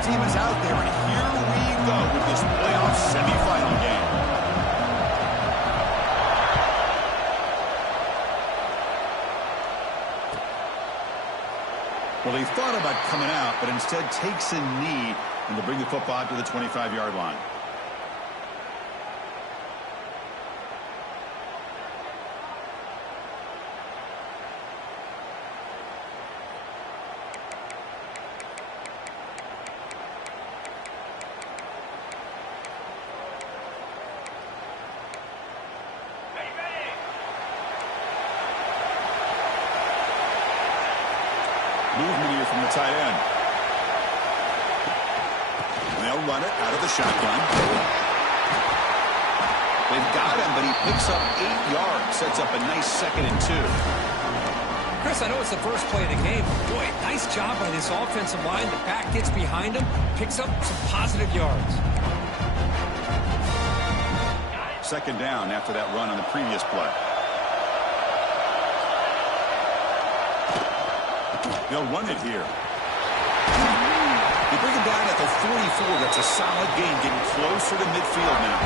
Team is out there, and here we go with this playoff semifinal game. Well, he thought about coming out, but instead takes a knee, and to bring the football to the 25-yard line. Movement here from the tight end. And they'll run it out of the shotgun. They've got him, but he picks up 8 yards. Sets up a nice 2nd and 2. Chris, I know it's the first play of the game. Boy, nice job by this offensive line. The back gets behind him, picks up some positive yards. 2nd down after that run on the previous play. They'll run it here. They bring him down at the 44. That's a solid gain, getting closer to midfield now.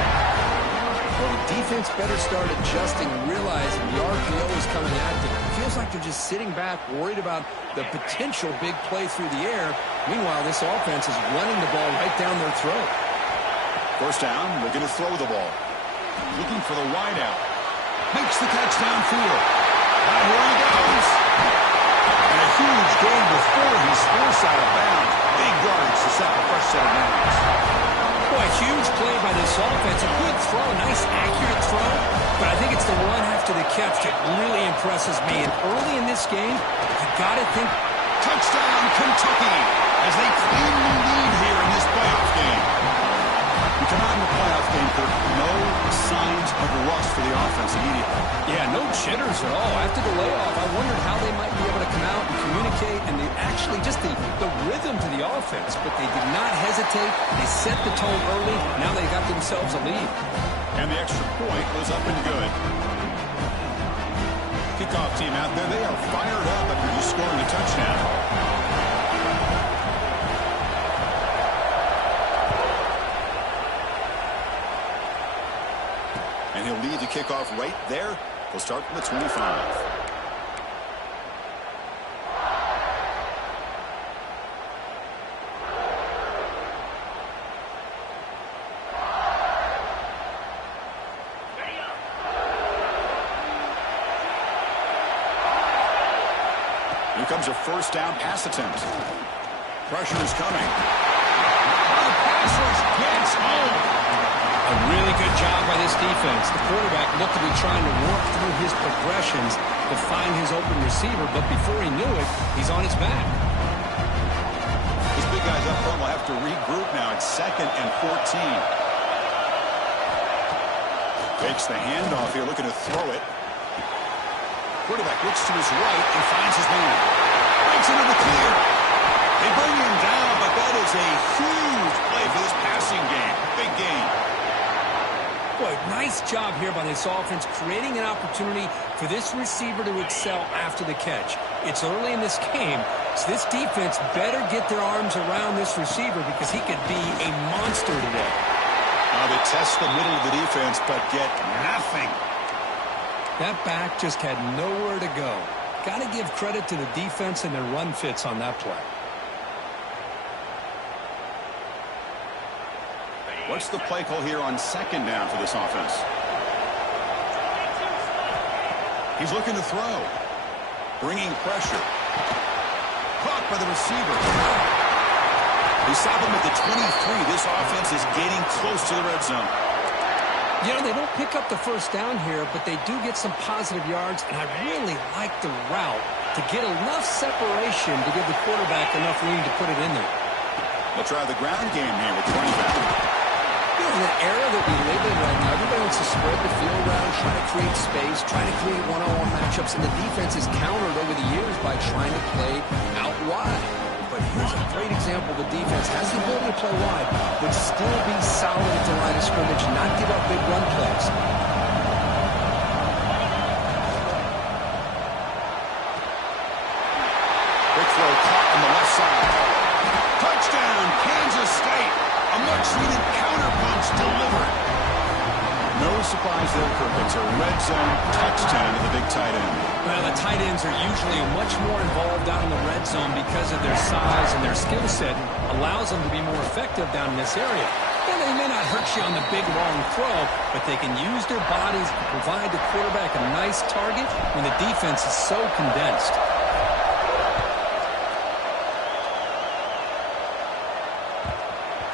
Well, the defense better start adjusting and realizing the RPO is coming at them. It feels like they're just sitting back, worried about the potential big play through the air. Meanwhile, this offense is running the ball right down their throat. 1st down, they're going to throw the ball. Looking for the wideout. Makes the catch downfield. And here he goes. And a huge gain before he's forced out of bounds. Big yards to set the fresh set of downs. Boy, huge play by this offense. A good throw, nice accurate throw. But I think it's the run after the catch that really impresses me. And early in this game, you got to think touchdown Kentucky as they claim the lead here in this playoff game. We come out in the playoff game, Kirk. No signs of rust for the offense immediately. Yeah, no jitters at all. After the layoff, I wondered how they might be able to come out and communicate and actually just the rhythm to the offense. But they did not hesitate. They set the tone early. Now they got themselves a lead. And the extra point was up and good. Kickoff team out there. They are fired up after just scoring a touchdown. And he'll lead the kickoff right there. He'll start from the 25. Here comes a 1st down pass attempt. Pressure is coming. The pass rush gets home. A really good job by this defense. The quarterback looked to be trying to work through his progressions to find his open receiver, but before he knew it, he's on his back. These big guys up front will have to regroup now. It's 2nd and 14. Takes the handoff here, looking to throw it. Quarterback looks to his right and finds his man. Breaks into the clear. They bring him down, but that is a huge play for this passing game. Big game. Boy, nice job here by this offense, creating an opportunity for this receiver to excel after the catch. It's early in this game, so this defense better get their arms around this receiver because he could be a monster today. Now they test the middle of the defense, but get nothing. That back just had nowhere to go. Got to give credit to the defense and their run fits on that play. What's the play call here on 2nd down for this offense? He's looking to throw. Bringing pressure. Caught by the receiver. They stop him at the 23. This offense is getting close to the red zone. You know, they don't pick up the 1st down here, but they do get some positive yards, and I really like the route to get enough separation to give the quarterback enough room to put it in there. They'll try the ground game here with the running back. Good in an era that we live in right now, everybody wants to spread the field around, try to create space, try to create one-on-one matchups, and the defense has countered over the years by trying to play out wide. But here's a great example. The defense has the ability to play wide, but still be solid at the line of scrimmage and not give up big run plays. Quick throw caught on the left side. Touchdown, Kansas State. A much-needed counter-punch delivered. No surprise there, Kirk. It's a red zone touchdown to the big tight end. Well, the tight ends are usually much more involved down in the red zone because of their size and their skill set. Allows them to be more effective down in this area. And they may not hurt you on the big, long throw, but they can use their bodies to provide the quarterback a nice target when the defense is so condensed.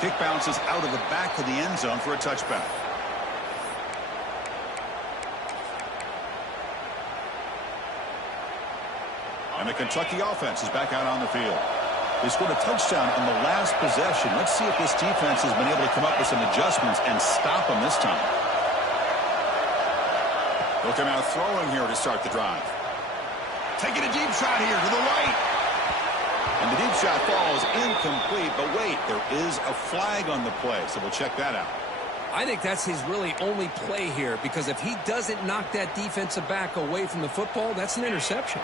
Kick bounces out of the back of the end zone for a touchback. And the Kentucky offense is back out on the field. They scored a touchdown on the last possession. Let's see if this defense has been able to come up with some adjustments and stop them this time. They'll come out throwing here to start the drive. Taking a deep shot here to the right. And the deep shot falls incomplete. But wait, there is a flag on the play, so we'll check that out. I think that's his really only play here, because if he doesn't knock that defensive back away from the football, that's an interception.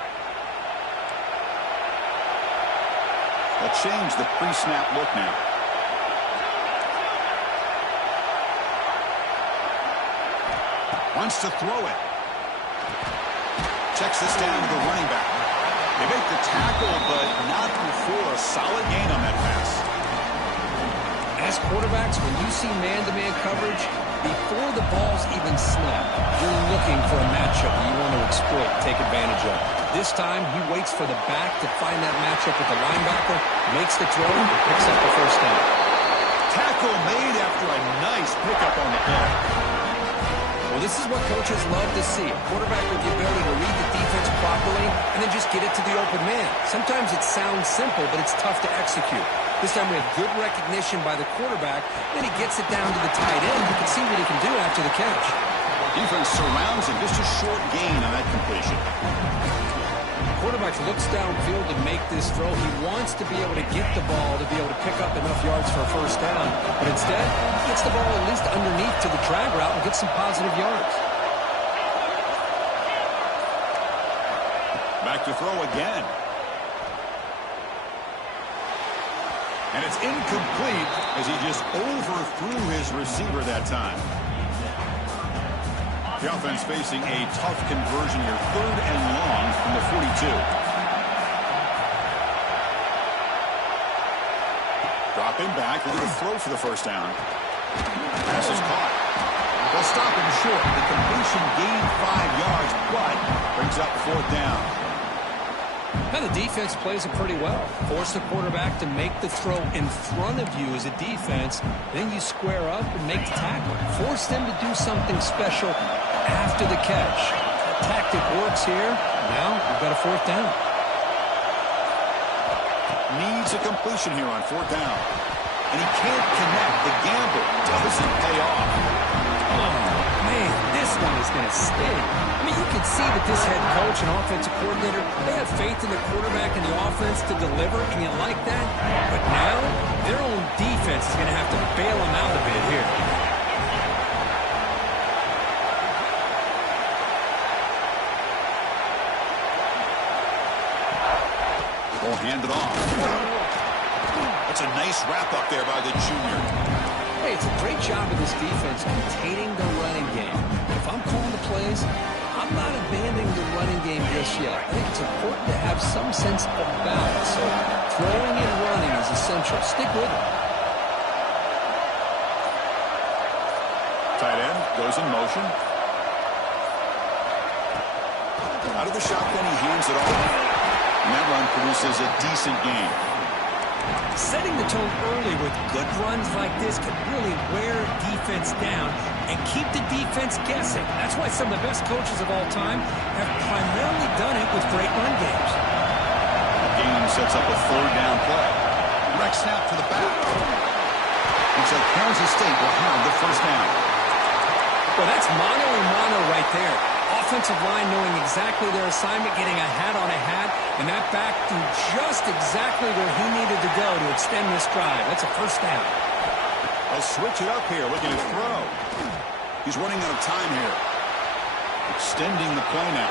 They'll change the pre-snap look now. Wants to throw it. Checks this down to the running back. They make the tackle, but not before a solid gain on that pass. As quarterbacks, when you see man-to-man coverage, before the ball's even snapped, you're looking for a matchup that you want to exploit, take advantage of. This time, he waits for the back to find that matchup with the linebacker, makes the throw, and picks up the first down. Tackle made after a nice pickup on the play. Well, this is what coaches love to see. A quarterback with the ability to read the defense properly and then just get it to the open man. Sometimes it sounds simple, but it's tough to execute. This time we have good recognition by the quarterback. Then he gets it down to the tight end. You can see what he can do after the catch. Defense surrounds him. Just a short gain on that completion. The quarterback looks downfield to make this throw. He wants to be able to get the ball to be able to pick up enough yards for a first down. But instead, he gets the ball at least underneath to the drag route and gets some positive yards. Back to throw again. And it's incomplete as he just overthrew his receiver that time. The offense facing a tough conversion here. 3rd and long from the 42. Dropping back, looking to throw for the first down. Pass is caught. They'll stop him short. The completion gained 5 yards, but brings up 4th down. Now the defense plays it pretty well. Force the quarterback to make the throw in front of you as a defense. Then you square up and make the tackle. Force them to do something special after the catch. That tactic works here. Now we've got a 4th down. Needs a completion here on 4th down. And he can't connect. The gamble doesn't pay off. Oh, man, this one is going to sting. I mean, you can see that this head coach and offensive coordinator, they have faith in the quarterback and the offense to deliver, and you like that. But now, their own defense is going to have to bail them out a bit here. We'll hand it off. That's a nice wrap-up there by the junior. Hey, it's a great job of this defense containing the running game. If I'm calling the plays, I'm not abandoning the running game just yet. I think it's important to have some sense of balance. So throwing and running is essential. Stick with it. Tight end goes in motion. Out of the shotgun, he hands it off. And that run produces a decent gain. Setting the tone early with good runs like this can really wear defense down and keep the defense guessing. That's why some of the best coaches of all time have primarily done it with great run games. The game sets up a 3rd down play. Direct snap to the back. Looks like Kansas State will have the first down. Well, that's mano a mano right there. Offensive line knowing exactly their assignment, getting a hat on a hat, and that back threw just exactly where he needed to go to extend this drive. That's a first down. They'll switch it up here, looking to throw. He's running out of time here. Extending the play now.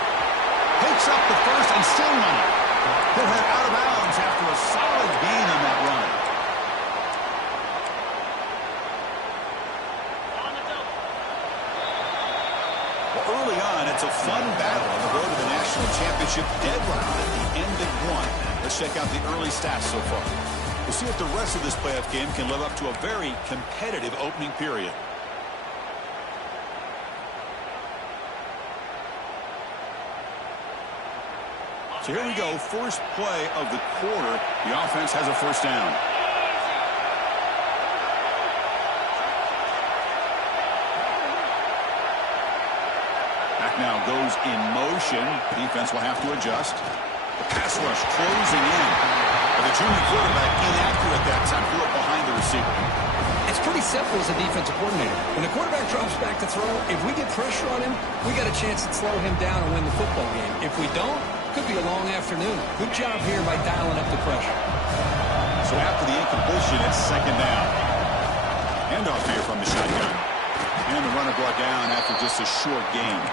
Picks up the first and still running. He'll head out of bounds after a solid gain on that run. Well, early on, it's a fun battle on the road to the national championship deadline at the end of one. Let's check out the early stats so far. We'll see if the rest of this playoff game can live up to a very competitive opening period. So here we go, first play of the quarter. The offense has a first down. Back now goes in motion. Defense will have to adjust. The pass rush closing in. But the junior quarterback inaccurate that time, threw it behind the receiver. It's pretty simple as a defensive coordinator. When the quarterback drops back to throw, if we get pressure on him, we got a chance to slow him down and win the football game. If we don't, could be a long afternoon. Good job here by dialing up the pressure. So after the incompletion, it's second down. Handoff here from the shotgun. And the runner brought down after just a short gain.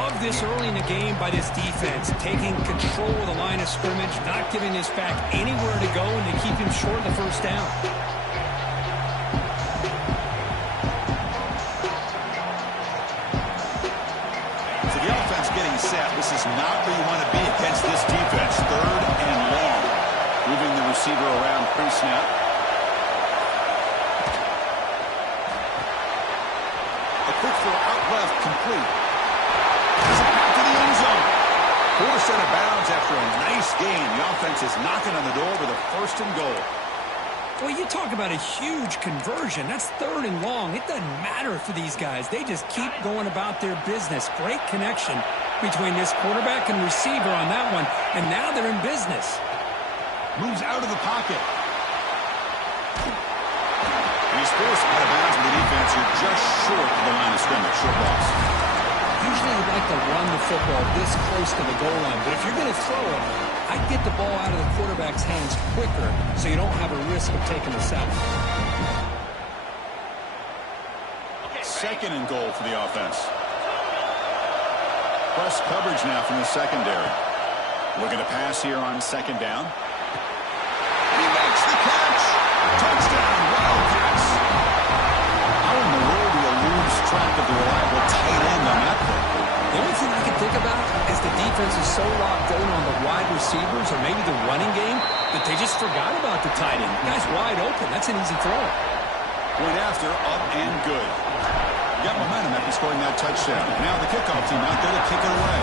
Love this early in the game by this defense. Taking control of the line of scrimmage, not giving this back anywhere to go, and to keep him short of the first down. Getting set. This is not where you want to be against this defense. Third and long. Moving the receiver around pre-snap. A quick throw out left, complete. Has it back to the end zone. Forced out of bounds after a nice gain. The offense is knocking on the door with a first and goal. Well, you talk about a huge conversion. That's third and long. It doesn't matter for these guys. They just keep going about their business. Great connection between this quarterback and receiver on that one. And now they're in business. Moves out of the pocket. And he's forced out of bounds with the defense here just short of the line of scrimmage. Short loss. Usually you'd like to run the football this close to the goal line. But if you're going to throw it, I'd get the ball out of the quarterback's hands quicker so you don't have a risk of taking a sack. Second and goal for the offense. Press coverage now from the secondary. Looking to pass here on second down. He makes the catch. Touchdown, Wildcats. How in the world do you lose track of the reliable tight end on that play? The only thing I can think about is the defense is so locked in on the wide receivers or maybe the running game that they just forgot about the tight end. The guy's wide open. That's an easy throw. Point after, up and good. Got momentum after scoring that touchdown. Now the kickoff team out there to kick it away.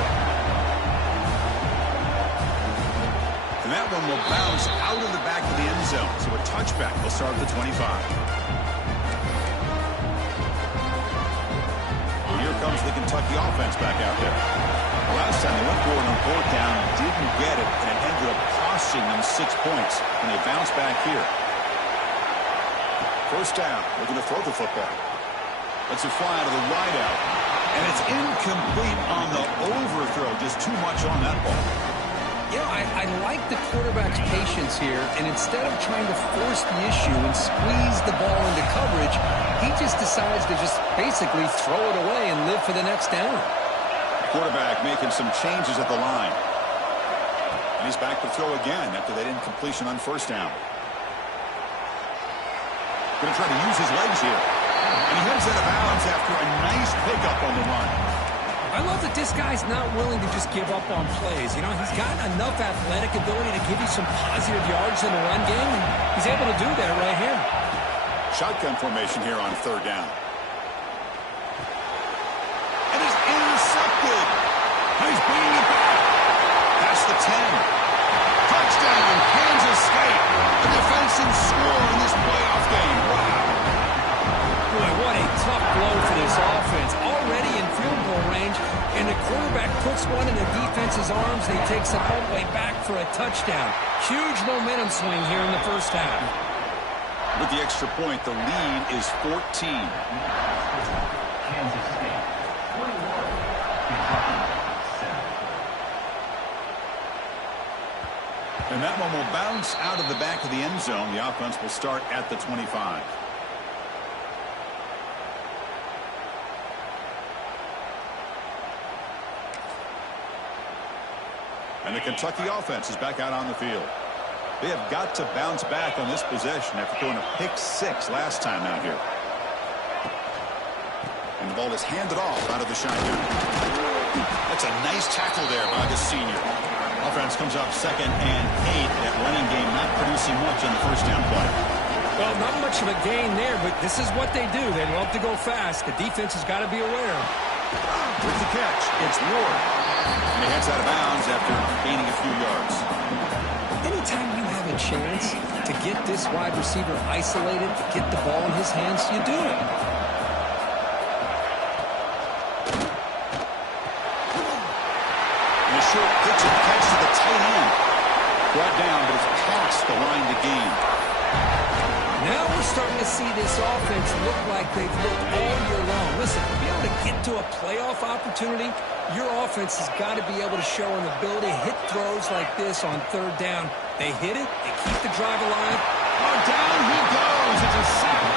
And that one will bounce out of the back of the end zone. So a touchback will start at the 25. Here comes the Kentucky offense back out there. Last time they went for it on fourth down, didn't get it, and it ended up costing them 6 points. And they bounce back here. First down, looking to throw the football. Let's it fly out of the wideout. And it's incomplete on the overthrow. Just too much on that ball. You know, I like the quarterback's patience here, and instead of trying to force the issue and squeeze the ball into coverage, he just decides to just basically throw it away and live for the next down. Quarterback making some changes at the line. And he's back to throw again after that incompletion on first down. Going to try to use his legs here. And he heads out of bounds after a nice pickup on the run. I love that this guy's not willing to just give up on plays. You know, he's got enough athletic ability to give you some positive yards in the run game, and he's able to do that right here. Shotgun formation here on third down. And it's intercepted. He's bringing it back. That's the 10. Touchdown, Kansas State. A defensive score in this playoff game. Wow. Boy, what a tough blow for this offense. Already in field goal range, and the quarterback puts one in the defense's arms, and he takes it all the way back for a touchdown. Huge momentum swing here in the first half. With the extra point, the lead is 14. Kansas State, 21. Kentucky, 7. And that one will bounce out of the back of the end zone. The offense will start at the 25. And the Kentucky offense is back out on the field. They have got to bounce back on this possession after throwing a pick 6 last time out here. And the ball is handed off out of the shotgun. That's a nice tackle there by the senior. Offense comes up 2nd and 8. That running game not producing much on the first down play. Well, not much of a gain there, but this is what they do. They love to go fast. The defense has got to be aware. With the catch, it's Ward. And he heads out of bounds after gaining a few yards. Anytime you have a chance to get this wide receiver isolated, to get the ball in his hands, you do it. And a short pitch and catch to the tight end. Brought down, but it's past the line to gain. Now we're starting to see this offense look like they've looked all year long. Listen, to be able to get to a playoff opportunity, your offense has got to be able to show an ability to hit throws like this on 3rd down. They hit it, they keep the drive alive. Oh, down he goes. It's a sack.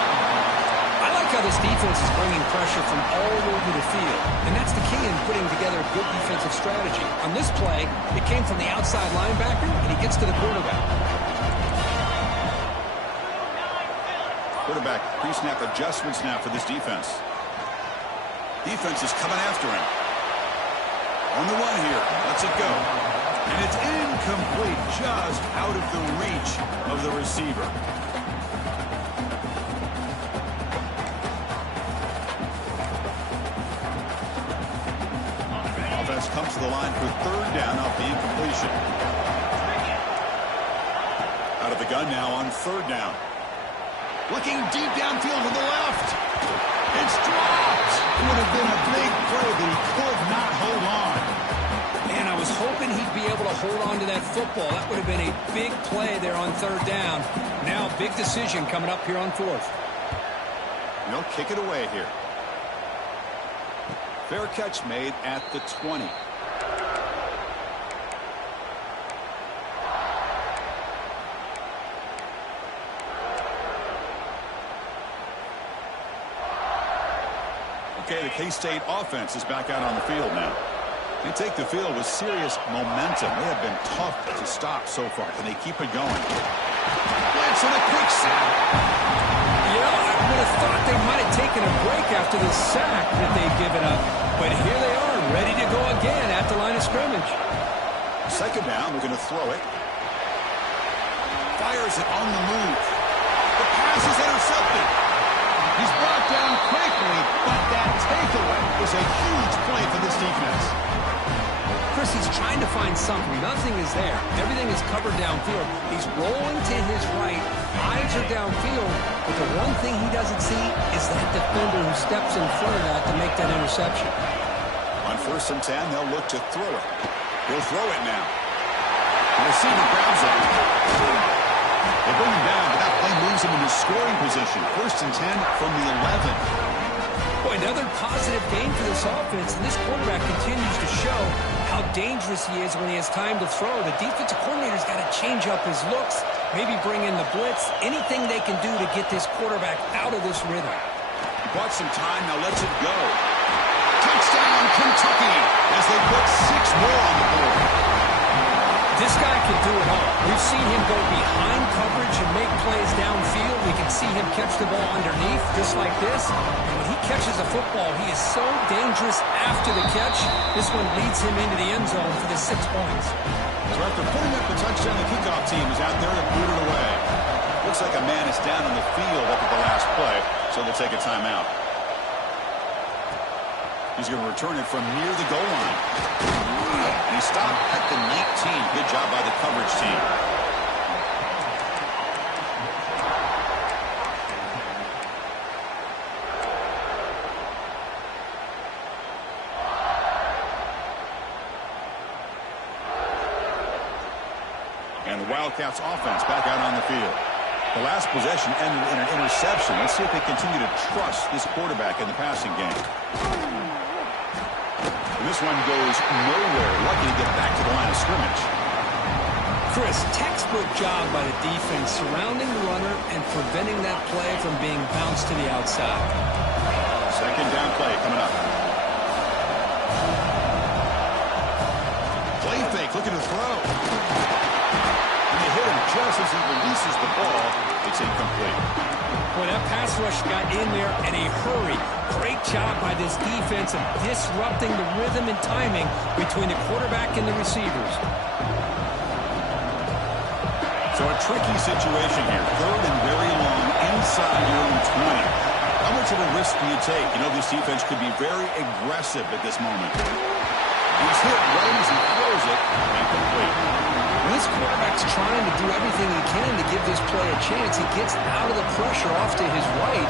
I like how this defense is bringing pressure from all over the field, and that's the key in putting together a good defensive strategy. On this play, it came from the outside linebacker, and he gets to the quarterback. Quarterback pre-snap adjustments now for this defense. Defense is coming after him. On the run here. Lets it go. And it's incomplete, just out of the reach of the receiver. Offense comes to the line for 3rd down off the incompletion. Out of the gun now on 3rd down. Looking deep downfield to the left. It's dropped. It would have been a big play, but he could not hold on. Man, I was hoping he'd be able to hold on to that football. That would have been a big play there on 3rd down. Now, big decision coming up here on 4th. They'll kick it away here. Fair catch made at the 20. Okay, the K-State offense is back out on the field now. They take the field with serious momentum. They have been tough to stop so far. Can they keep it going? Blitz and a quick sack. Yeah, I would have thought they might have taken a break after the sack that they've given up. But here they are, ready to go again at the line of scrimmage. 2nd down, we're going to throw it. Fires it on the move. The pass is intercepted. He's brought down quickly, but that takeaway is a huge play for this defense. Chris, he's trying to find something. Nothing is there. Everything is covered downfield. He's rolling to his right. Eyes are downfield, but the one thing he doesn't see is that defender who steps in front of that to make that interception. On 1st and 10, they'll look to throw it. He'll throw it now. The receiver grabs it. They bring him down, but that play moves him into scoring position. 1st and 10 from the 11. Boy, another positive gain for this offense, and this quarterback continues to show how dangerous he is when he has time to throw. The defensive coordinator's got to change up his looks, maybe bring in the blitz, anything they can do to get this quarterback out of this rhythm. Bought some time, now lets it go. Touchdown, Kentucky, as they put 6 more on the board. This guy can do it all. We've seen him go behind coverage and make plays downfield. We can see him catch the ball underneath, just like this. And when he catches a football, he is so dangerous after the catch. This one leads him into the end zone for the 6 points. So after putting up the touchdown, the kickoff team is out there to boot it away. Looks like a man is down on the field after the last play, so they'll take a timeout. He's going to return it from near the goal line. And he stopped at the 19. Good job by the coverage team. And the Wildcats offense back out on the field. The last possession ended in an interception. Let's see if they continue to trust this quarterback in the passing game. And this one goes nowhere. Lucky to get back to the line of scrimmage. Chris, textbook job by the defense surrounding the runner and preventing that play from being bounced to the outside. Second down play coming up. Play fake, looking to throw. And they hit him just as he releases the ball. It's incomplete. Boy, that pass rush got in there in a hurry. Great job by this defense of disrupting the rhythm and timing between the quarterback and the receivers. So a tricky situation here. Third and very long inside your own 20. How much of a risk do you take? You know, this defense could be very aggressive at this moment. He's hit right as he throws it. Incomplete. This quarterback's trying to do everything he can to give this play a chance. He gets out of the pressure off to his right.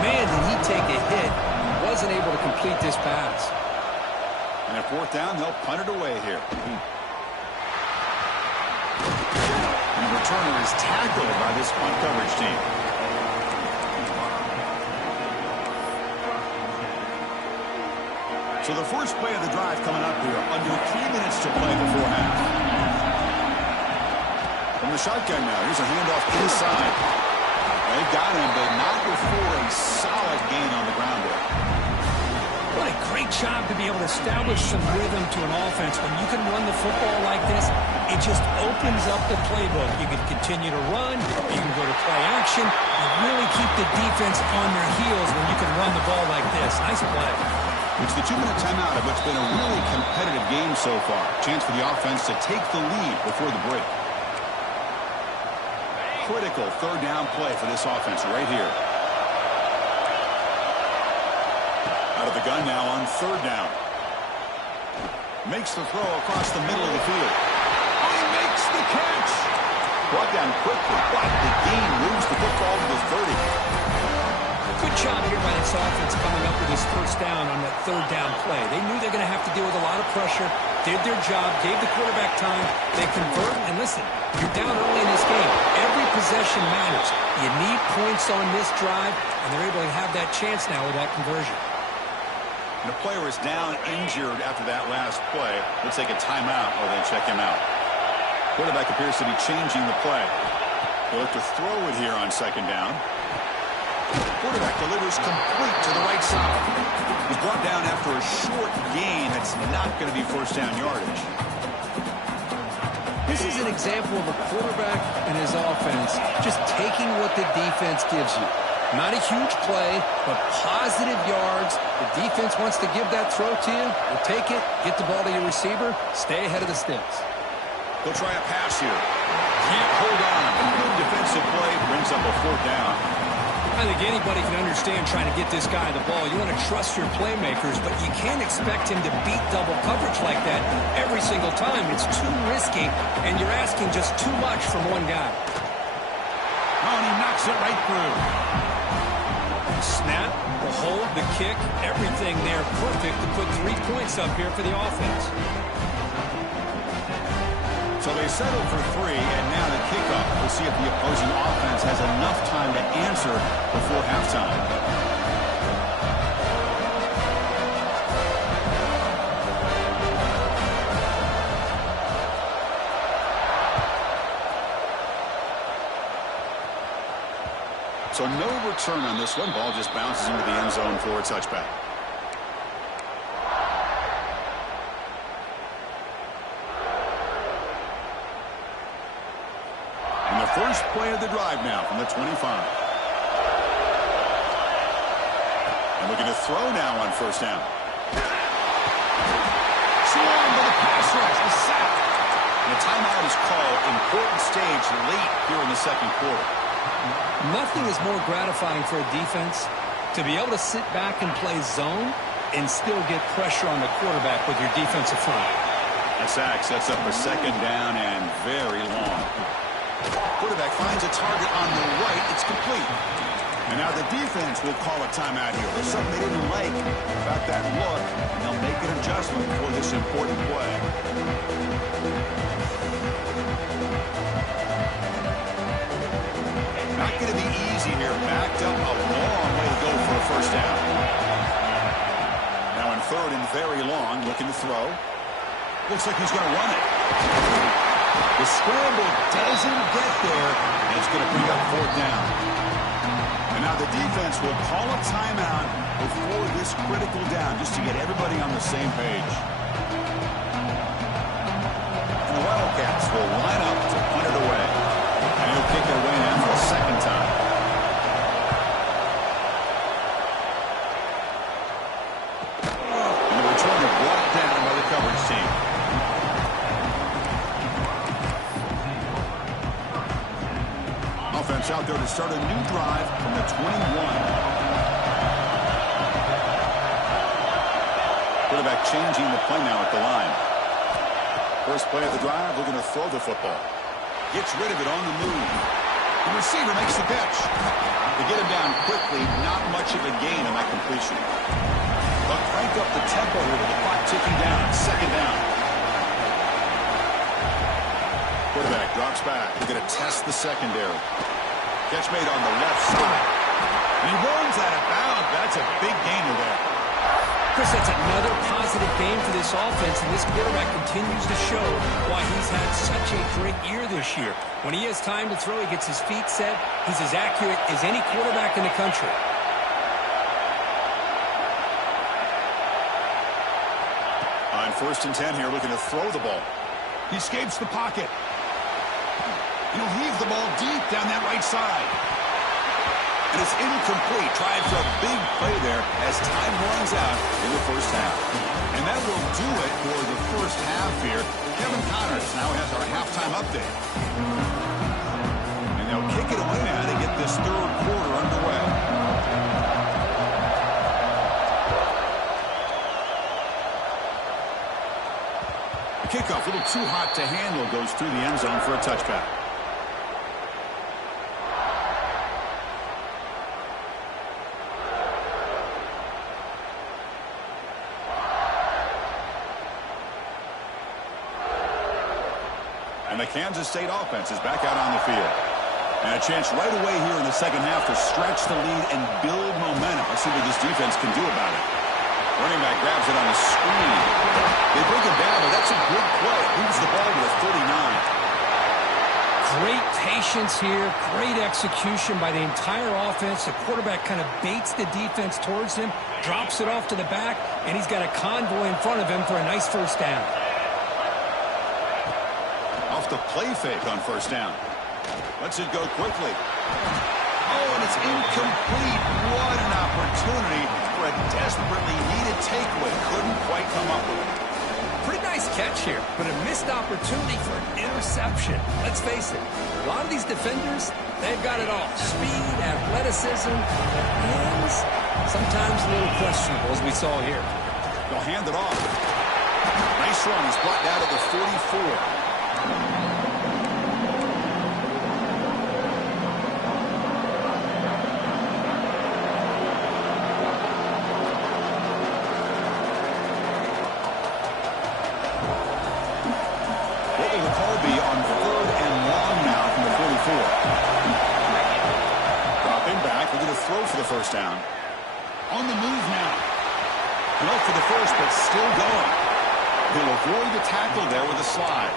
Man, did he take a hit. He wasn't able to complete this pass. And at fourth down, they'll punt it away here. And the returner is tackled by this punt coverage team. So the first play of the drive coming up here. Under 3 minutes to play before half. From the shotgun now, here's a handoff inside. They got him, but not before a solid gain on the ground there. What a great job to be able to establish some rhythm to an offense. When you can run the football like this, it just opens up the playbook. You can continue to run, you can go to play action, and really keep the defense on their heels when you can run the ball like this. Nice play. It's the 2-minute timeout of what's been a really competitive game so far. Chance for the offense to take the lead before the break. Critical third down play for this offense right here. Out of the gun now on third down. Makes the throw across the middle of the field. Oh, he makes the catch. Brought down quickly, but the gain moves the football to the 30. Good job here by this offense coming up with this first down on that third down play. They knew they were going to have to deal with a lot of pressure, did their job, gave the quarterback time. They convert, and listen, you're down early in this game. Every possession matters. You need points on this drive, and they're able to have that chance now with that conversion. And the player is down injured after that last play. Let's take a timeout or then check him out. Quarterback appears to be changing the play. He'll look to throw it here on second down. Quarterback delivers complete to the right side. He's brought down after a short gain that's not going to be first down yardage. This is an example of a quarterback and his offense just taking what the defense gives you. Not a huge play, but positive yards. The defense wants to give that throw to you. You take it, get the ball to your receiver, stay ahead of the sticks. He'll try a pass here. Can't hold on. Good defensive play brings up a fourth down. I think anybody can understand trying to get this guy the ball. You want to trust your playmakers, but you can't expect him to beat double coverage like that every single time. It's too risky, and you're asking just too much from one guy. Oh, and he knocks it right through. Snap, the hold, the kick, everything there perfect to put 3 points up here for the offense. So they settle for 3, and now the kickoff. We'll see if the opposing offense has enough time to answer before halftime. So no return on this one. Ball just bounces into the end zone for a touchback. First play of the drive now from the 25. And looking to throw now on first down. Swarmed by the pass rush. The sack. And the timeout is called. Important stage late here in the second quarter. Nothing is more gratifying for a defense to be able to sit back and play zone and still get pressure on the quarterback with your defensive front. That sack sets up a second down and very long. Quarterback finds a target on the right. It's complete. And now the defense will call a timeout here. There's something they didn't like about that look, and they'll make an adjustment for this important play. very long, looking to throw. Looks like he's going to run it. The scramble doesn't get there, and it's going to bring up fourth down. And now the defense will call a timeout before this critical down, just to get everybody on the same page. And the Wildcats will line up to punt it away. And he'll kick it away now for a second time. And the return is brought down by the coverage team. Offense out there to start a new drive from the 21. Quarterback changing the play now at the line. First play of the drive, looking to throw the football. Gets rid of it on the move. The receiver makes the catch. To get him down quickly, not much of a gain on that completion. But crank up the tempo here with the clock ticking down. Second down. Quarterback drops back. He's going to test the secondary. Catch made on the left side. And he runs out of bounds. That's a big gainer there. Chris, that's another positive game for this offense, and this quarterback continues to show why he's had such a great year this year. When he has time to throw, he gets his feet set. He's as accurate as any quarterback in the country. On 1st and 10 here, looking to throw the ball. He escapes the pocket. He'll heave the ball deep down that right side. And it's incomplete. Trying for a big play there as time runs out in the first half. And that will do it for the first half here. Kevin Connors now has our halftime update. And they'll kick it away now to get this third quarter underway. The kickoff, a little too hot to handle, goes through the end zone for a touchback. And the Kansas State offense is back out on the field. And a chance right away here in the second half to stretch the lead and build momentum. Let's see what this defense can do about it. Running back grabs it on a screen. They bring it down, but that's a good play. Moves the ball to the 39. Great patience here. Great execution by the entire offense. The quarterback kind of baits the defense towards him, drops it off to the back, and he's got a convoy in front of him for a nice first down. The play fake on first down. Lets it go quickly. Oh, and it's incomplete. What an opportunity for a desperately needed takeaway. Couldn't quite come up with it. Pretty nice catch here, but a missed opportunity for an interception. Let's face it, a lot of these defenders, they've got it all. Speed, athleticism, hands, sometimes a little questionable, as we saw here. They'll hand it off. Nice run. He's brought down to the 44. First down. On the move now. No for the first, but still going. He'll avoid the tackle there with a slide.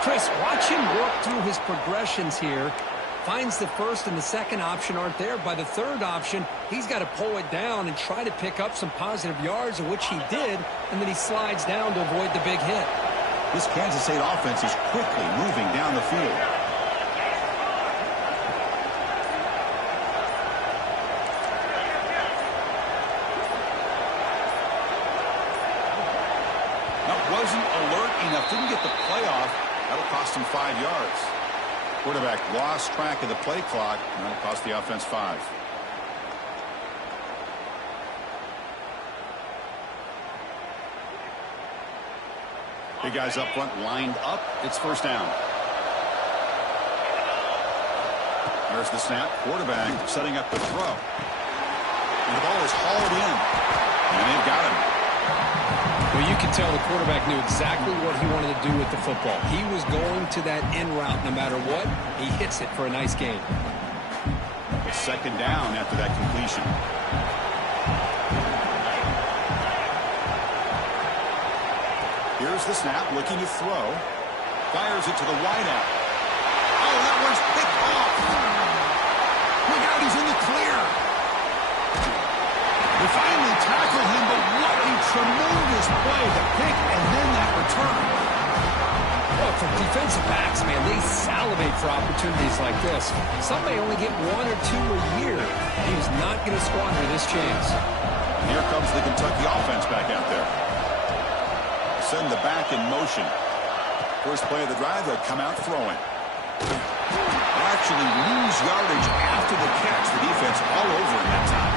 Chris, watch him work through his progressions here. Finds the first and the second option aren't there. By the third option, he's got to pull it down and try to pick up some positive yards, which he did, and then he slides down to avoid the big hit. This Kansas State offense is quickly moving down the field. Wasn't alert enough, didn't get the play off. That'll cost him 5 yards. Quarterback lost track of the play clock, and that'll cost the offense 5. Big guys up front lined up. It's first down. There's the snap. Quarterback setting up the throw. And the ball is hauled in. And they've got him. Well, you can tell the quarterback knew exactly what he wanted to do with the football. He was going to that in route no matter what. He hits it for a nice gain. A second down after that completion. Here's the snap, looking to throw. Fires it to the wideout. Oh, that one's picked off. Look out, he's in the clear. They finally tackle him, but what a tremendous play. The pick and then that return. Well, for defensive backs, man, they salivate for opportunities like this. Some may only get 1 or 2 a year. He is not going to squander this chance. Here comes the Kentucky offense back out there. Send the back in motion. First play of the drive, they'll come out throwing. They actually lose yardage after the catch. The defense all over in that time.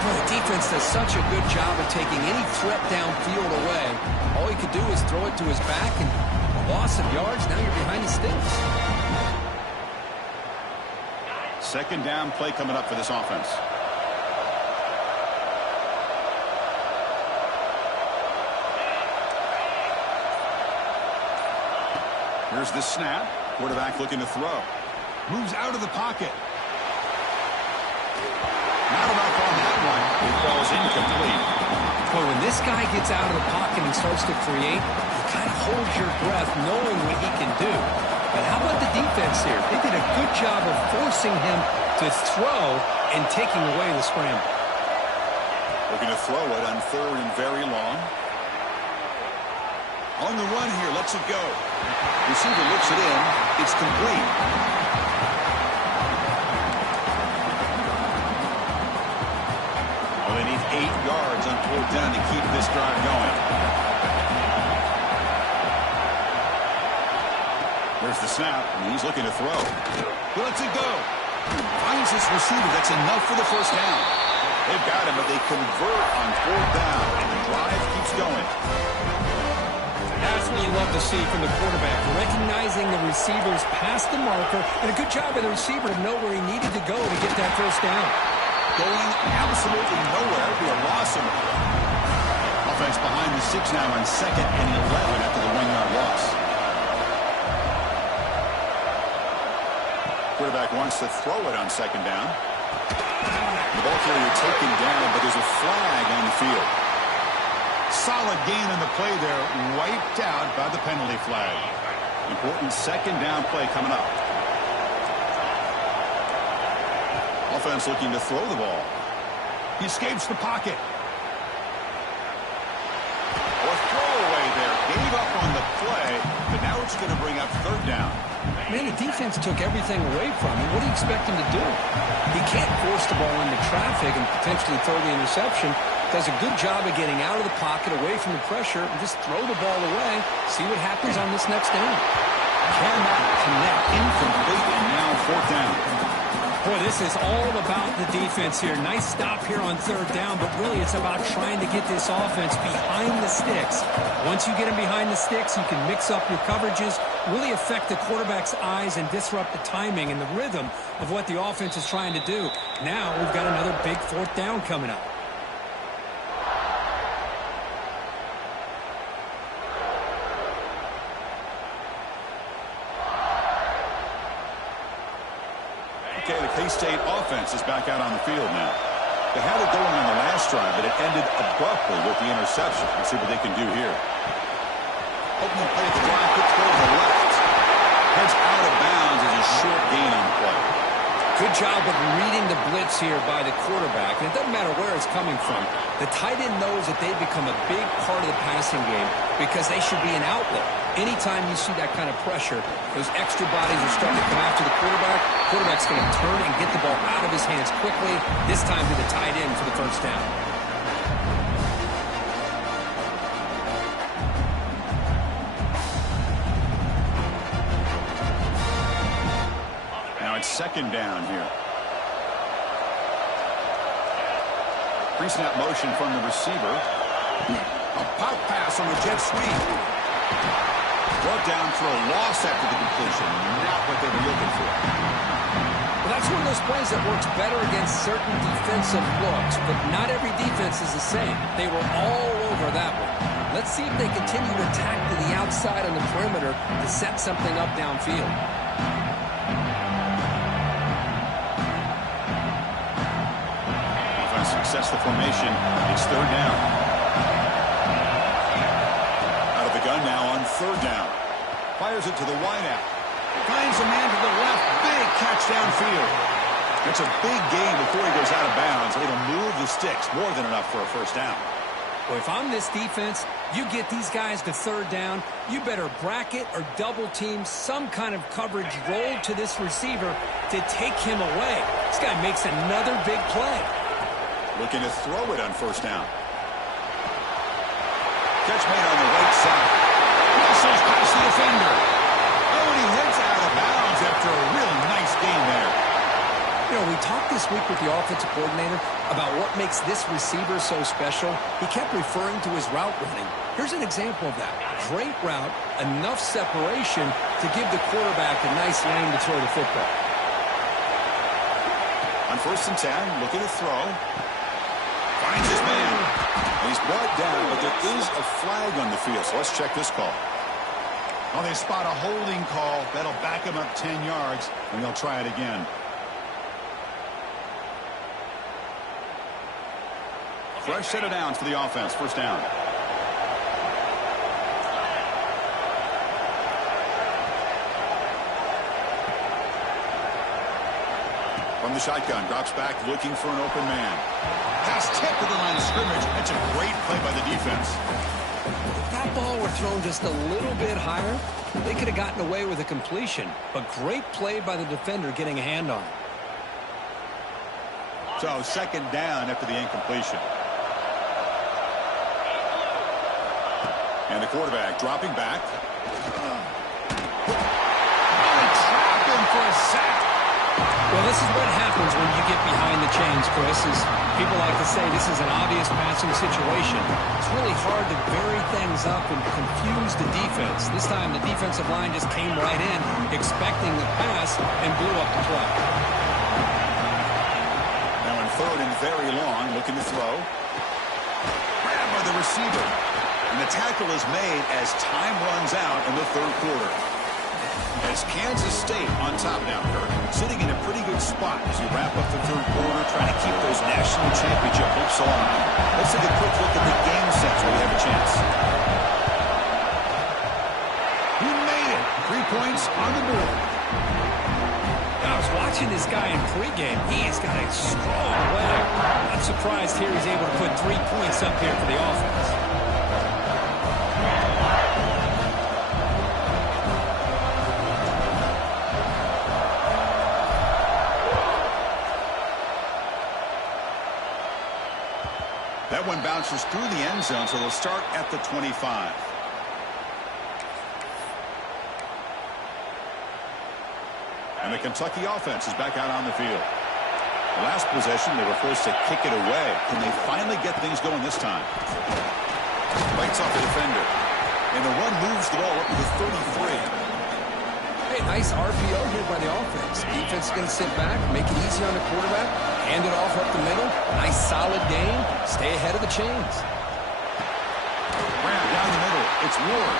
Well, the defense does such a good job of taking any threat downfield away. All he could do is throw it to his back, and a loss of yards, now you're behind the sticks. Second down play coming up for this offense. Here's the snap. Quarterback looking to throw. Moves out of the pocket. Not enough on that one. It falls incomplete. Boy, when this guy gets out of the pocket and starts to create, you kind of hold your breath knowing what he can do. But how about the defense here? They did a good job of forcing him to throw and taking away the scramble. Looking to throw it on third and very long. On the run here, lets it go. Receiver looks it in. It's complete. Well, they need 8 yards on 4th down to keep this drive going. There's the snap, and he's looking to throw. He lets it go. Finds his receiver. That's enough for the first down. They've got him, but they convert on 4th down, and the drive keeps going. That's what you love to see from the quarterback, recognizing the receivers past the marker, and a good job by the receiver to know where he needed to go to get that first down. Going absolutely nowhere to a loss. Offense behind the 6 now on 2nd and 11 after the 1-yard loss. Quarterback wants to throw it on 2nd down. The ball carrier taken down, but there's a flag on the field. Solid gain on the play there, wiped out by the penalty flag. Important 2nd down play coming up. Offense looking to throw the ball. He escapes the pocket. A throwaway there. Gave up on the play, but now it's going to bring up 3rd down. Man, the defense took everything away from him. What do you expect him to do? He can't force the ball into traffic and potentially throw the interception. Does a good job of getting out of the pocket, away from the pressure, and just throw the ball away. See what happens on this next down. Cannot connect. Incomplete, and now 4th down. Boy, this is all about the defense here. Nice stop here on 3rd down, but really it's about trying to get this offense behind the sticks. Once you get them behind the sticks, you can mix up your coverages, really affect the quarterback's eyes and disrupt the timing and the rhythm of what the offense is trying to do. Now we've got another big 4th down coming up. Okay, the K-State offense is back out on the field now. They had it going on the last drive, but it ended abruptly with the interception. Let's see what they can do here. Opening play at the drive, quick throw to the left. Heads out of bounds as a short gain on play. Good job of reading the blitz here by the quarterback. And it doesn't matter where it's coming from. The tight end knows that they've become a big part of the passing game because they should be an outlet. Anytime you see that kind of pressure, those extra bodies are starting to come after the quarterback. Quarterback's going to turn and get the ball out of his hands quickly, this time to the tight end for the first down. Now it's 2nd down here. Pre-snap motion from the receiver. A pop pass on the jet sweep. Brought down for a loss after the completion. Not what they were looking for. Well, that's one of those plays that works better against certain defensive looks, but not every defense is the same. They were all over that one. Let's see if they continue to attack to the outside on the perimeter to set something up downfield. Offense success the formation. It's 3rd down. third down. Fires it to the wideout. Finds a man to the left. Big catch downfield. It's a big gain before he goes out of bounds. It'll move the sticks. More than enough for a first down. Well, if I'm this defense, you get these guys to third down, you better bracket or double team some kind of coverage roll to this receiver to take him away. This guy makes another big play. Looking to throw it on first down. Catch made on the right side. Muscles past the defender. Oh, and he heads out of bounds after a really nice gain there. You know, we talked this week with the offensive coordinator about what makes this receiver so special. He kept referring to his route running. Here's an example of that. Great route, enough separation to give the quarterback a nice lane to throw the football. On first and 10, looking to throw. Finds his man. He's brought down, but there is a flag on the field, so let's check this call. Oh, they spot a holding call. That'll back him up 10 yards, and they'll try it again. Fresh set of downs for the offense. First down. From the shotgun, drops back looking for an open man. Pass tip to the line of scrimmage. That's a great play by the defense. If that ball were thrown just a little bit higher, they could have gotten away with a completion. But great play by the defender getting a hand on it. So second down after the incompletion. And the quarterback dropping back. Trap him for a sack. Well, this is what happens when you get behind the chains, Chris. Is people like to say this is an obvious passing situation. It's really hard to vary things up and confuse the defense. This time the defensive line just came right in, expecting the pass, and blew up the play. Now in third and very long, looking to throw. Grabbed by the receiver. And the tackle is made as time runs out in the third quarter. As Kansas State on top now, Kirk, sitting in a pretty good spot as you wrap up the third quarter, trying to keep those national championship hopes alive. Let's take a quick look at the game sets where we have a chance. He made it. 3 points on the board. I was watching this guy in pregame. He's got a strong leg. I'm surprised here he's able to put 3 points up here for the offense. That one bounces through the end zone, so they'll start at the 25. And the Kentucky offense is back out on the field. Last possession, they were forced to kick it away. Can they finally get things going this time? Bites off the defender. And the run moves the ball up to the 33. Hey, nice RPO here by the offense. Defense is going to sit back, make it easy on the quarterback, hand it off up the middle. Nice solid game. Stay ahead of the chains. Brown down the middle. It's Ward.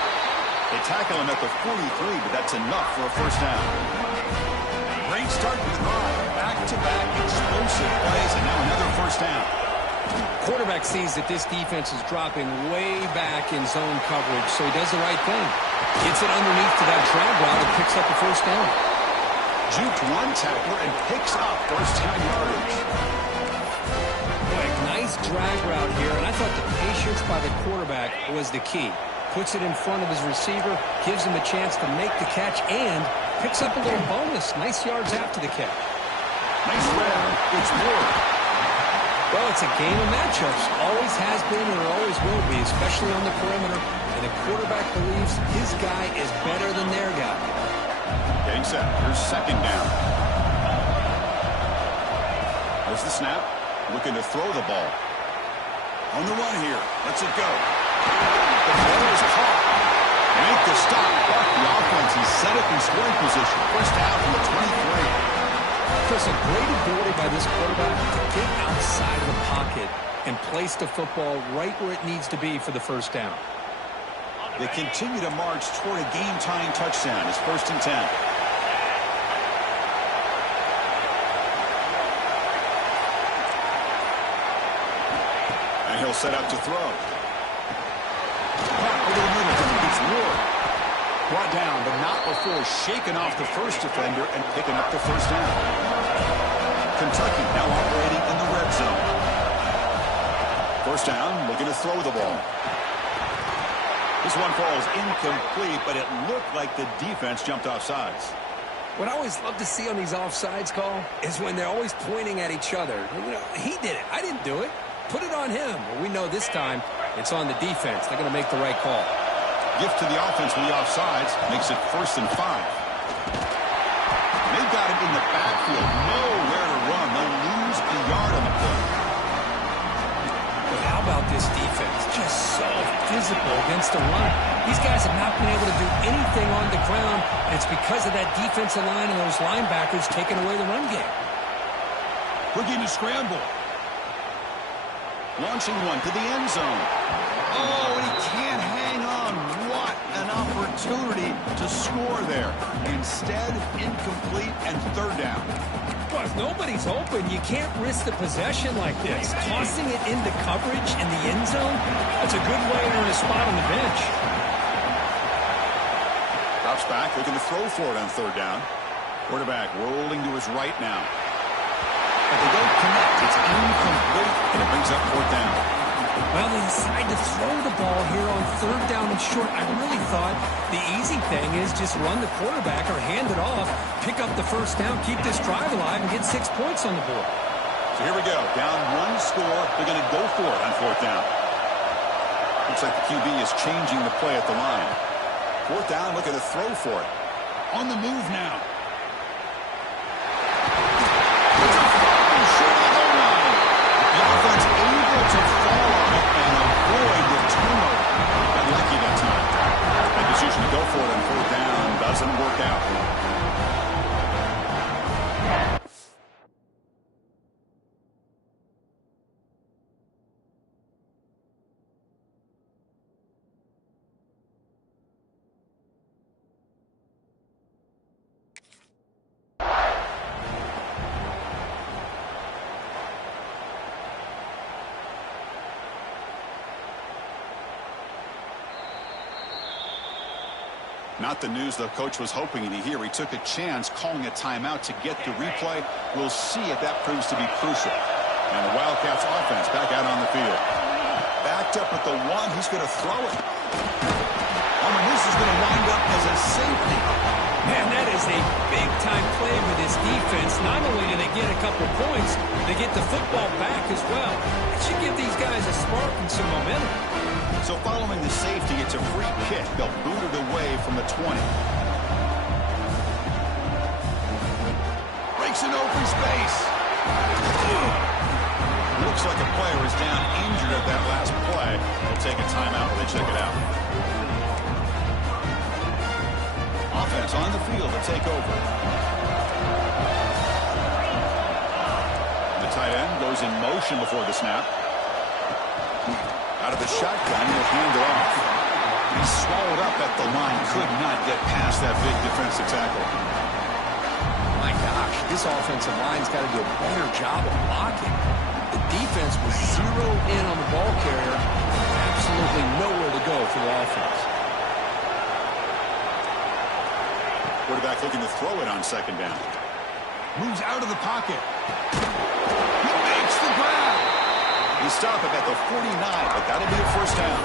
They tackle him at the 43, but that's enough for a first down. Great start to the drive. Back-to-back explosive plays, and now another first down. Quarterback sees that this defense is dropping way back in zone coverage, so he does the right thing. Gets it underneath to that drag route and picks up the first down. Juked one tackler and picks up first down yardage. Boy, nice drag route here, and I thought the patience by the quarterback was the key. Puts it in front of his receiver, gives him a chance to make the catch, and picks up a little bonus. Nice yards after the catch. Nice grab. It's Ward. Well, it's a game of matchups. Always has been and it always will be, especially on the perimeter. And the quarterback believes his guy is better than their guy. Getting set. Here's second down. There's the snap. Looking to throw the ball. On the run here. Lets it go. The ball is caught. Make the stop. But the offense is set up in scoring position. First down from the 23. Chris, a great ability by this quarterback to get outside of the pocket and place the football right where it needs to be for the first down. They continue to march toward a game-tying touchdown. It's first and 10. And he'll set up to throw. Caught over the middle. It's Ward. Brought down, but not before shaking off the first defender and picking up the first down. Kentucky now operating in the red zone. First down, looking to throw the ball. This one falls incomplete, but it looked like the defense jumped off sides. What I always love to see on these offsides call is when they're always pointing at each other. You know, he did it. I didn't do it. Put it on him. Well, we know this time it's on the defense. They're going to make the right call. Gift to the offense with the offsides makes it 1st and 5. They've got him in the backfield. Nowhere to run. They'll lose a yard on the play. But how about this defense? Just so physical against the run. These guys have not been able to do anything on the ground, and it's because of that defensive line and those linebackers taking away the run game. Looking to scramble. Launching one to the end zone. Oh, and he can't hang on. What an opportunity to score there. Instead, incomplete and 3rd down. Well, if nobody's open, you can't risk the possession like this. Tossing it into coverage in the end zone, that's a good way to earn a spot on the bench. Drops back, looking to throw for it on 3rd down. Quarterback rolling to his right now. But they don't connect. It's incomplete, and it brings up 4th down. Well, they decide to throw the ball here on 3rd down and short. I really thought the easy thing is just run the quarterback or hand it off, pick up the 1st down, keep this drive alive, and get 6 points on the board. So here we go. Down 1 score. They're going to go for it on 4th down. Looks like the QB is changing the play at the line. 4th down, looking to throw for it. On the move now. The offense able to fall on it and avoid the turnover. Got lucky that time. That decision to go for it on 4th down doesn't work out. Not the news the coach was hoping to hear. He took a chance calling a timeout to get the replay. We'll see if that proves to be crucial. And the Wildcats offense back out on the field. Backed up at the 1. He's going to throw it. Oh, and this is going to wind up as a safety. Man, that is a big-time play for this defense. Not only do they get a couple points, they get the football back as well. It should give these guys a spark and some momentum. So following the safety, it's a free kick. They'll boot it away from the 20. Breaks an open space. Looks like a player is down injured at that last play. They'll take a timeout when they check it out. Offense on the field to take over. The tight end goes in motion before the snap. Out of the shotgun, he'll hand it off. He's swallowed up at the line. Could not get past that big defensive tackle. My gosh, this offensive line's got to do a better job of blocking. The defense was zeroed in on the ball carrier. Absolutely nowhere to go for the offense. Quarterback looking to throw it on 2nd down. Moves out of the pocket. He makes the grab. He stopped it at the 49, but that'll be a 1st down.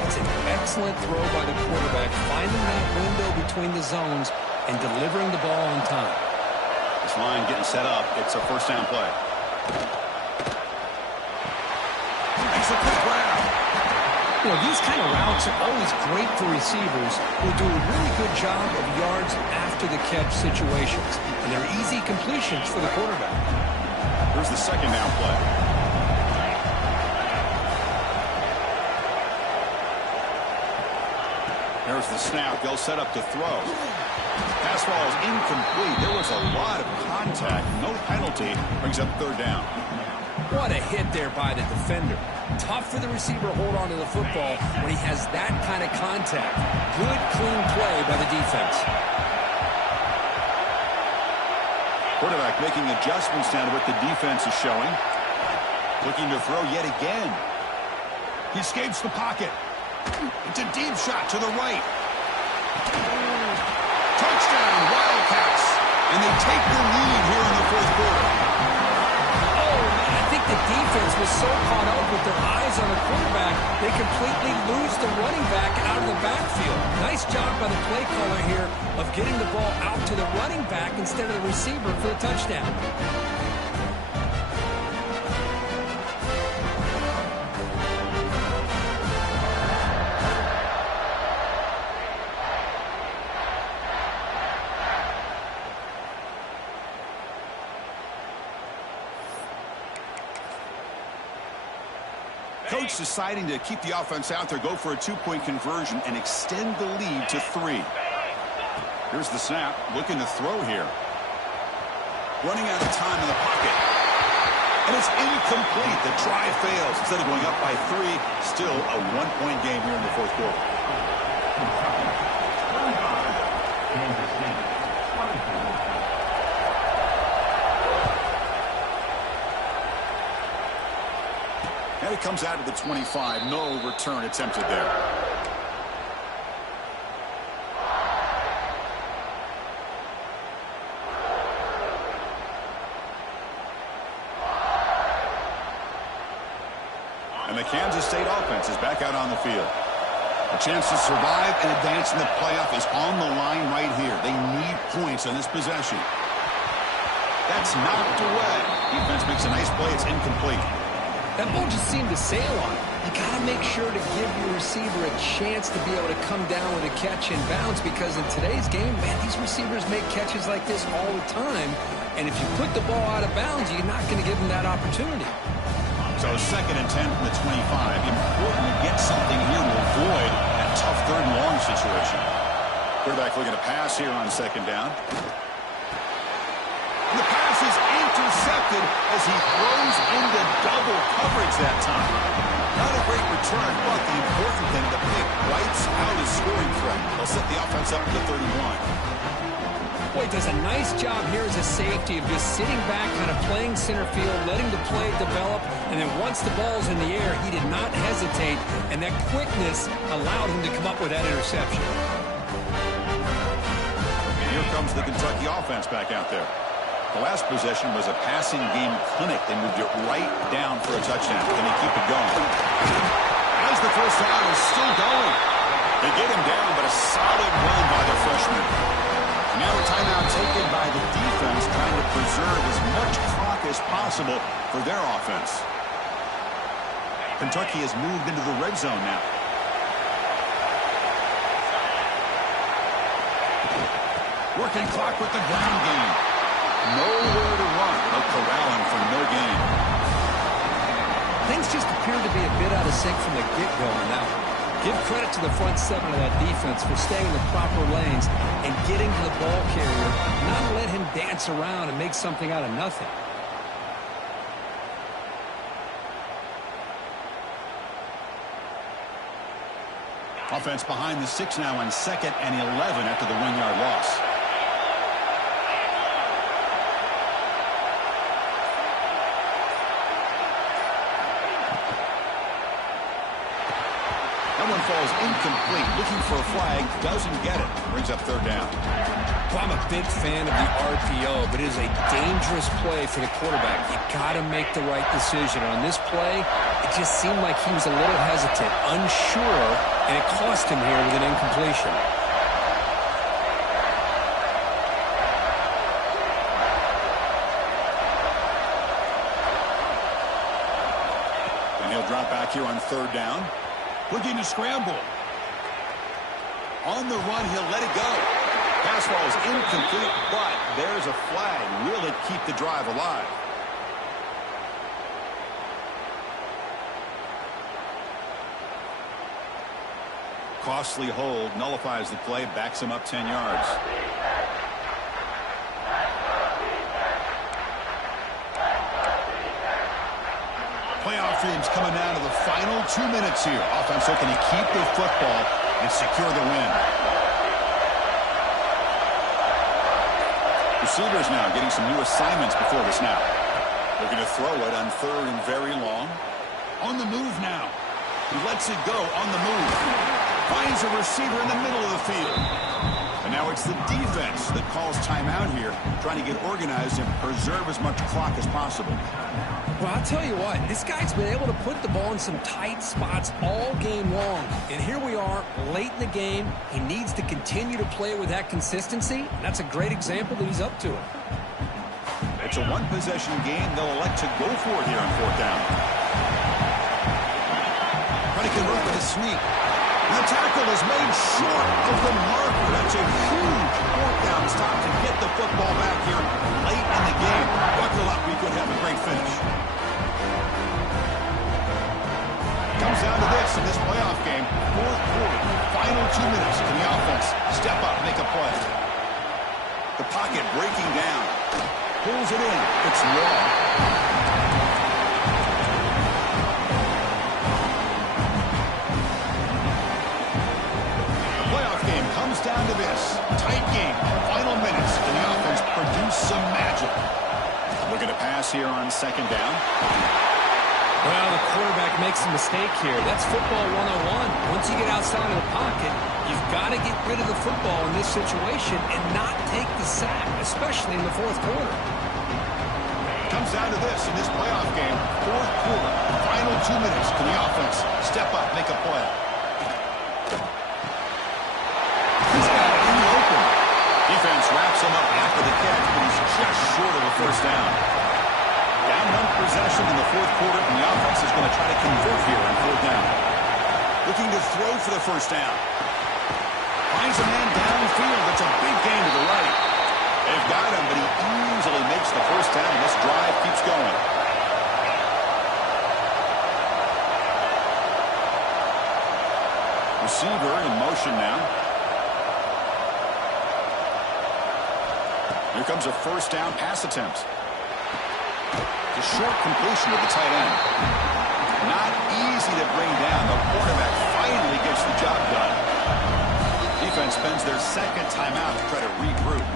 That's an excellent throw by the quarterback, finding that window between the zones and delivering the ball on time. This line getting set up. It's a 1st down play. Makes a quick grab. You know, these kind of routes are always great for receivers who do a really good job of yards after the catch situations. And they're easy completions for the quarterback. Here's the 2nd down play. There's the snap. They'll set up to throw. Pass ball is incomplete. There was a lot of contact. No penalty. Brings up 3rd down. What a hit there by the defender. Tough for the receiver to hold on to the football when he has that kind of contact. Good, clean play by the defense. Quarterback making adjustments down to what the defense is showing. Looking to throw yet again. He escapes the pocket. It's a deep shot to the right. Touchdown, Wildcats. And they take the lead here in the fourth quarter. Oh, man, I think the defense was so caught up with their eyes on the quarterback, they completely lose the running back out of the backfield. Nice job by the play caller here of getting the ball out to the running back instead of the receiver for the touchdown. Coach deciding to keep the offense out there, go for a two-point conversion, and extend the lead to 3. Here's the snap, looking to throw here. Running out of time in the pocket. And it's incomplete. The try fails. Instead of going up by 3, still a one-point game here in the fourth quarter. Kansas City, 24. And it comes out of the 25. No return attempted there. And the Kansas State offense is back out on the field. A chance to survive and advance in the playoff is on the line right here. They need points on this possession. That's knocked away. Defense makes a nice play. It's incomplete. That ball just seemed to sail on it. You got to make sure to give your receiver a chance to be able to come down with a catch and bounce, because in today's game, man, these receivers make catches like this all the time. And if you put the ball out of bounds, you're not going to give them that opportunity. So 2nd and 10 from the 25. Important to get something here to avoid that tough 3rd and long situation. Quarterback looking to pass here on 2nd down. The pass is intercepted as he throws into double coverage that time. Not a great return, but the important thing, the pick wipes out his scoring threat. They'll set the offense up to the 31. Boy, does a nice job here as a safety of just sitting back, kind of playing center field, letting the play develop, and then once the ball's in the air, he did not hesitate, and that quickness allowed him to come up with that interception. And here comes the Kentucky offense back out there. The last possession was a passing game clinic. They moved it right down for a touchdown. Can they keep it going? As the first down is still going. They get him down, but a solid run by the freshman. And now a timeout taken by the defense, trying to preserve as much clock as possible for their offense. Kentucky has moved into the red zone now. Working clock with the ground game. Nowhere to run. They'll corral him for no gain. Things just appear to be a bit out of sync from the get-go on that one. Give credit to the front 7 of that defense for staying in the proper lanes and getting to the ball carrier, not let him dance around and make something out of nothing. Offense behind the 6 now on 2nd and 11 after the 1-yard loss. That one falls incomplete. Looking for a flag. Doesn't get it. Brings up 3rd down. Well, I'm a big fan of the RPO, but it is a dangerous play for the quarterback. You got to make the right decision. On this play, it just seemed like he was a little hesitant, unsure, and it cost him here with an incompletion. And he'll drop back here on 3rd down. Looking to scramble. On the run, he'll let it go. Pass ball is incomplete, but there's a flag. Will it keep the drive alive? Costly hold, nullifies the play, backs him up 10 yards. Playoff dreams coming down to the final 2 minutes here. Offense looking to keep the football and secure the win. Receivers now getting some new assignments before the snap. Looking to throw it on 3rd and very long. On the move now. He lets it go on the move. Finds a receiver in the middle of the field. It's the defense that calls timeout here, trying to get organized and preserve as much clock as possible. Well, I'll tell you what, this guy's been able to put the ball in some tight spots all game long. And here we are, late in the game. He needs to continue to play with that consistency. And that's a great example that he's up to it. It's a one-possession game. They'll elect to go for it here on fourth down. Trying to convert with a sneak. The tackle is made short of the marker. That's a huge fourth down stop to get the football back here late in the game. Buckle up, we could have a great finish. Comes down to this in this playoff game. Fourth quarter, final 2 minutes. Can the offense step up, make a play? The pocket breaking down. Pulls it in. It's long. Down to this. Tight game. Final minutes. Can the offense produce some magic? Looking to pass here on second down. Well, the quarterback makes a mistake here. That's football 101. Once you get outside of the pocket, you've got to get rid of the football in this situation and not take the sack, especially in the fourth quarter. Comes down to this in this playoff game. Fourth quarter. Final 2 minutes. Can the offense step up, make a play? Defense wraps him up after the catch, but he's just short of a first down. Down one possession in the fourth quarter, and the offense is going to try to convert here on fourth down. Looking to throw for the first down. Finds a man downfield. That's a big gain to the right. They've got him, but he easily makes the first down, and this drive keeps going. Receiver in motion now. Here comes a first down pass attempt. The short completion to the tight end. Not easy to bring down. The quarterback finally gets the job done. Defense spends their second timeout to try to regroup.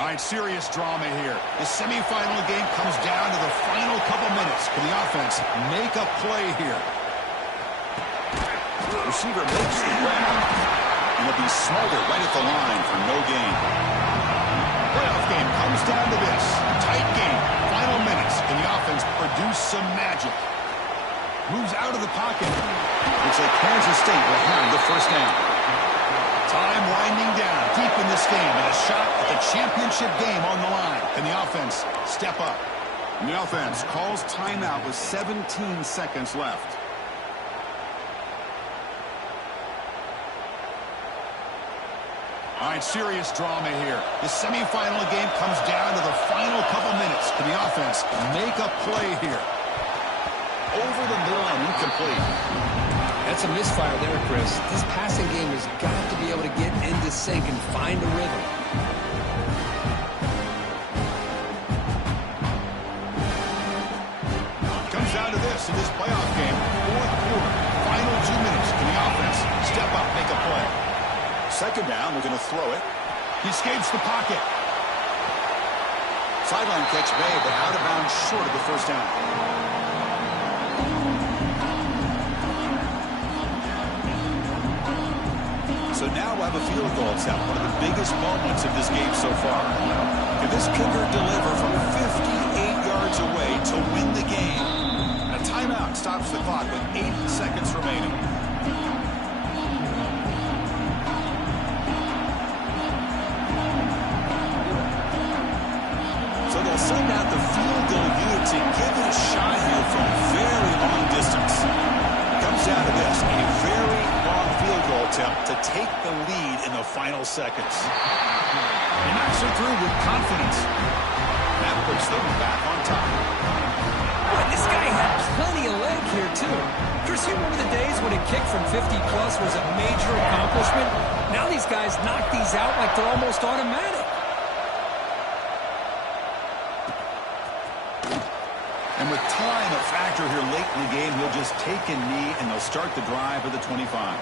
All right, serious drama here. The semifinal game comes down to the final couple minutes. Can the offense make a play here? Receiver makes the grab, and he'll be smothered right at the line for no gain. Playoff game comes down to this. Tight game, final minutes. Can the offense produce some magic? Moves out of the pocket. Looks like Kansas State will have the first down. Time winding down deep in this game, and a shot at the championship game on the line. Can the offense step up? And the offense calls timeout with 17 seconds left. All right, serious drama here. The semifinal game comes down to the final couple minutes. Can the offense make a play here? Over the middle and incomplete. That's a misfire there, Chris. This passing game has got to be able to get into sync and find a rhythm. Comes down to this in this playoff game. Fourth quarter, final 2 minutes. Can the offense step up, make a play? Second down, we're going to throw it. He escapes the pocket. Sideline catch made, but out of bounds short of the first down. So now we'll have a field goal attempt, one of the biggest moments of this game so far. Can this kicker deliver from 58 yards away to win the game? A timeout stops the clock with 8 seconds remaining. So they'll send out the field goal unit to give it a shot here from very long distance. Comes down to this, a very long field goal attempt to take the lead in the final seconds. He knocks it through with confidence. That puts them back on top. Boy, this guy had plenty of leg here, too. Chris, you remember the days when a kick from 50-plus was a major accomplishment? Now these guys knock these out like they're almost automatic. And with time a factor here late in the game, he'll just take a knee and they'll start the drive at the 25.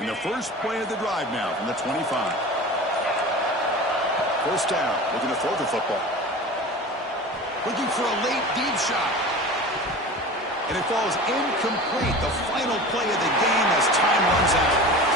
And the first play of the drive now from the 25. First down, looking to throw the football. Looking for a late deep shot. And it falls incomplete. The final play of the game as time runs out.